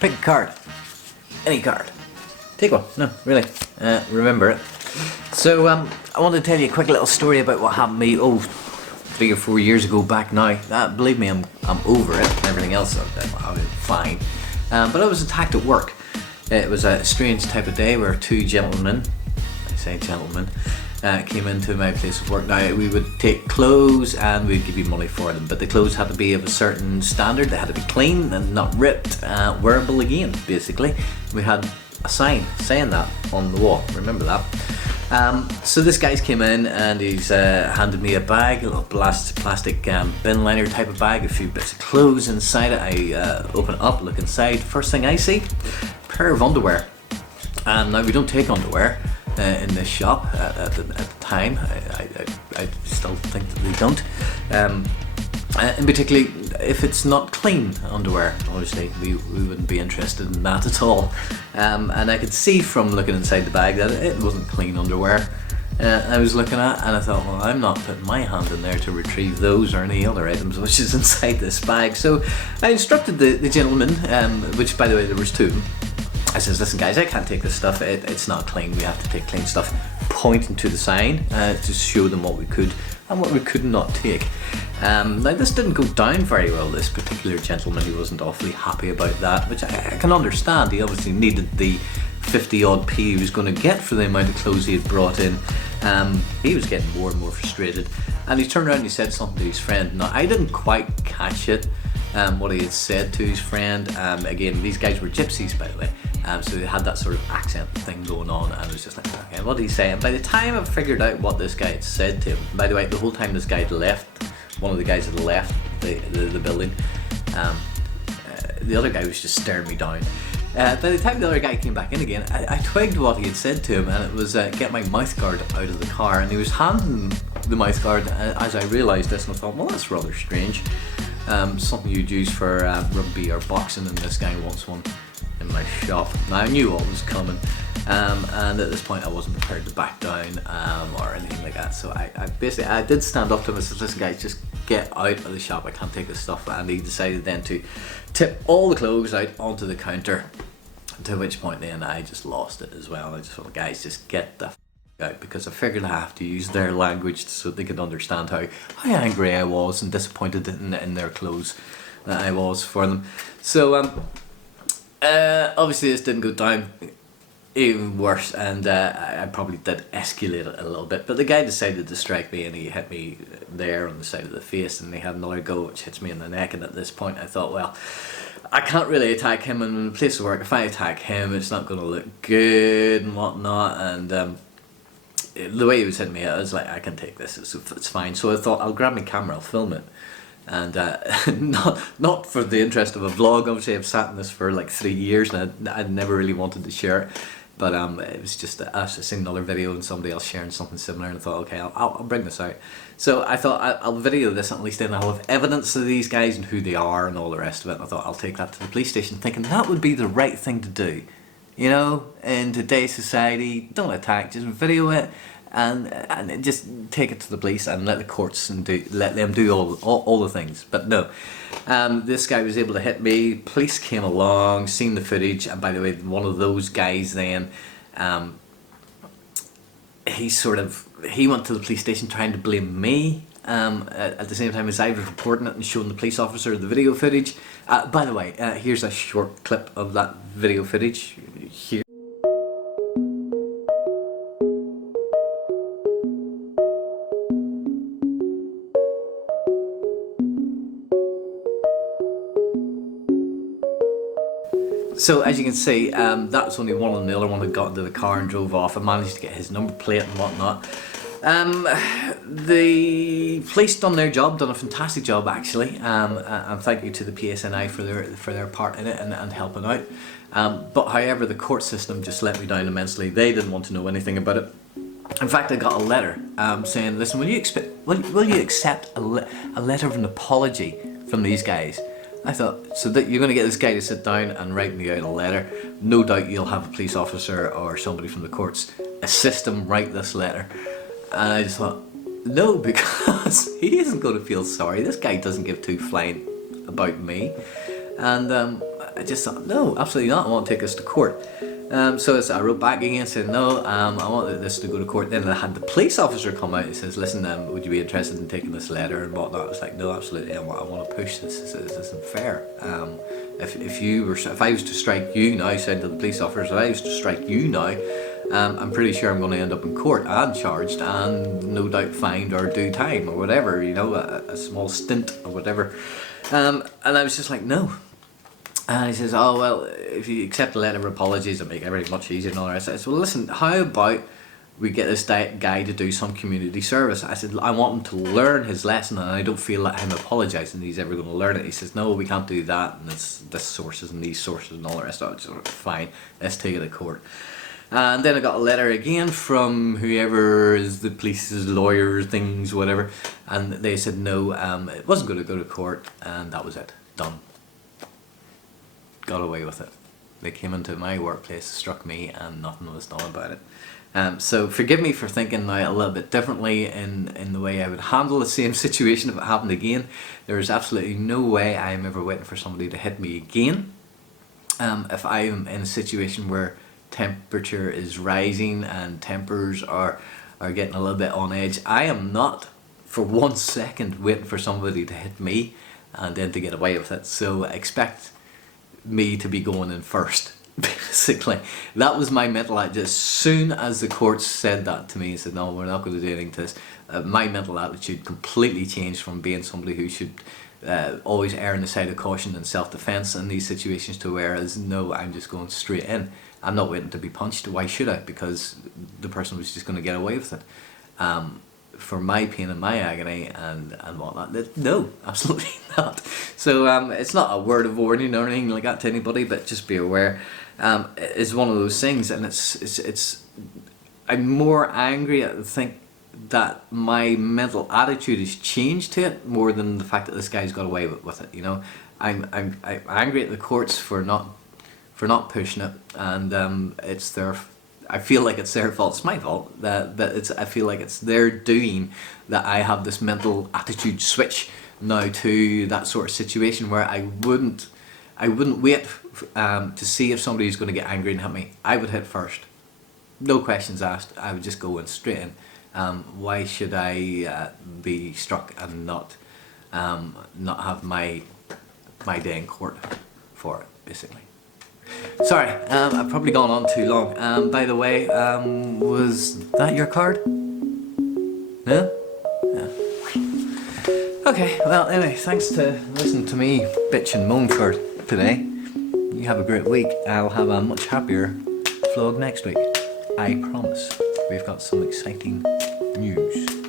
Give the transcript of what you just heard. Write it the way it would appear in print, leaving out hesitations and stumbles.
Pick a card. Any card. Take one. No, really. Remember it. So, I wanted to tell you a quick little story about what happened to me, 3 or 4 years ago back now. Believe me, I'm over it and everything else. I'm fine. But I was attacked at work. It was a strange type of day where two gentlemen, I say gentlemen, came into my place of work. Now, we would take clothes and we'd give you money for them, but the clothes had to be of a certain standard. They had to be clean and not ripped, wearable again, basically. We had a sign saying that on the wall, remember that. So this guy's came in and he's handed me a bag, a little plastic bin liner type of bag, a few bits of clothes inside it. I open it up, look inside. First thing I see, a pair of underwear. Now we don't take underwear in this shop at the time. I still think that they don't. And particularly if it's not clean underwear, obviously we wouldn't be interested in that at all. And I could see from looking inside the bag that it wasn't clean underwear. I was looking at and I thought, well, I'm not putting my hand in there to retrieve those or any other items which is inside this bag. So I instructed the gentleman, which by the way there was two. I says, listen guys, I can't take this stuff, it's not clean, we have to take clean stuff. Pointing to the sign to show them what we could and what we could not take. Now this didn't go down very well, this particular gentleman. He wasn't awfully happy about that, which I can understand. He obviously needed the 50 odd p he was going to get for the amount of clothes he had brought in. He was getting more and more frustrated, and he turned around and he said something to his friend. Now I didn't quite catch it, what he had said to his friend. Again, these guys were gypsies, by the way, so they had that sort of accent thing going on, and I was just like, okay, what did he say? And by the time I figured out what this guy had said to him, by the way, the whole time this guy had left, one of the guys had left the building, the other guy was just staring me down. By the time the other guy came back in again, I twigged what he had said to him, and it was get my mouth guard out of the car. And he was handing the mouth guard as I realised this, and I thought, well, that's rather strange. Something you'd use for rugby or boxing, and this guy wants one in my shop. Now I knew what was coming, and at this point I wasn't prepared to back down or anything like that. So I did stand up to him and said, listen guys, just get out of the shop, I can't take this stuff. And he decided then to tip all the clothes out onto the counter, to which point then I just lost it as well. I just thought, guys, just get the out, because I figured I have to use their language so they could understand how angry I was and disappointed in their clothes that I was for them. So obviously this didn't go down, even worse, and I probably did escalate it a little bit, but the guy decided to strike me and he hit me there on the side of the face, and he had another go which hits me in the neck. And at this point I thought, well, I can't really attack him in the place of work. If I attack him, it's not going to look good and whatnot. And the way he was hitting me, I was like, I can take this, it's fine. So I thought, I'll grab my camera, I'll film it. And not for the interest of a vlog. Obviously I've sat in this for like 3 years and I'd never really wanted to share it. But it was just, I seen another video and somebody else sharing something similar, and I thought, okay, I'll bring this out. So I thought I'll video this, at least then I'll have evidence of these guys and who they are and all the rest of it. And I thought I'll take that to the police station, thinking that would be the right thing to do. You know, in today's society, don't attack, just video it and just take it to the police and let the courts and let them do all the things. But no, this guy was able to hit me. Police came along, seen the footage, and by the way, one of those guys then, he went to the police station trying to blame me. At the same time as I was reporting it and showing the police officer the video footage. By the way, here's a short clip of that video footage here. So as you can see, that was only one, and the other one had got into the car and drove off. I managed to get his number plate and whatnot. The police done their job, done a fantastic job actually, and thank you to the PSNI for their part in it and helping out. But however, the court system just let me down immensely. They didn't want to know anything about it. In fact, I got a letter saying, listen, will you accept a letter of an apology from these guys? I thought, so that you're going to get this guy to sit down and write me out a letter. No doubt you'll have a police officer or somebody from the courts assist him write this letter. And I just thought, no, because he isn't going to feel sorry. This guy doesn't give two flying about me. And I just thought, no, absolutely not. I want to take this to court. So I wrote back again saying, no, I want this to go to court. Then I had the police officer come out and says, listen, would you be interested in taking this letter and whatnot? I was like, no, absolutely. I want to push this. This isn't fair. If I was to strike you now, I said to the police officers, if I was to strike you now, I'm pretty sure I'm going to end up in court and charged and no doubt fined or do time or whatever, a small stint or whatever. And I was just like, no. And he says, oh, well, if you accept a letter of apologies, it'll make everything much easier and all the rest. I said, well, listen, how about we get this guy to do some community service? I said, I want him to learn his lesson and I don't feel like him apologising he's ever going to learn it. He says, no, we can't do that, and it's this sources and these sources and all the rest of it. So, fine, let's take it to court. And then I got a letter again from whoever is the police's lawyer, things, whatever, and they said no, it wasn't going to go to court, and that was it, done. Got away with it. They came into my workplace, struck me, and nothing was done about it. So forgive me for thinking now a little bit differently in the way I would handle the same situation if it happened again. There is absolutely no way I am ever waiting for somebody to hit me again. If I am in a situation where temperature is rising and tempers are getting a little bit on edge, I am not for 1 second waiting for somebody to hit me and then to get away with it. So expect me to be going in first, basically. That was my mental attitude. As soon as the courts said that to me and said, no, we're not going to do anything to this, my mental attitude completely changed from being somebody who should always err on the side of caution and self-defense in these situations to whereas, no, I'm just going straight in. I'm not waiting to be punched. Why should I? Because the person was just going to get away with it. For my pain and my agony and whatnot, no, absolutely not. So it's not a word of warning or anything like that to anybody, but just be aware. It's one of those things, and it's I'm more angry at the think that my mental attitude has changed to it more than the fact that this guy's got away with it. I'm angry at the courts for not pushing it, and it's their. I feel like it's their fault. It's my fault that I feel like it's their doing that I have this mental attitude switch now to that sort of situation where I wouldn't wait to see if somebody's going to get angry and hit me. I would hit first, no questions asked. I would just go in straight in. Why should I be struck and not have my day in court for it, basically? Sorry, I've probably gone on too long. By the way, was that your card? No? Yeah. Okay, well anyway, thanks to listening to me bitch and moan for today. You have a great week. I'll have a much happier vlog next week. I promise. We've got some exciting news.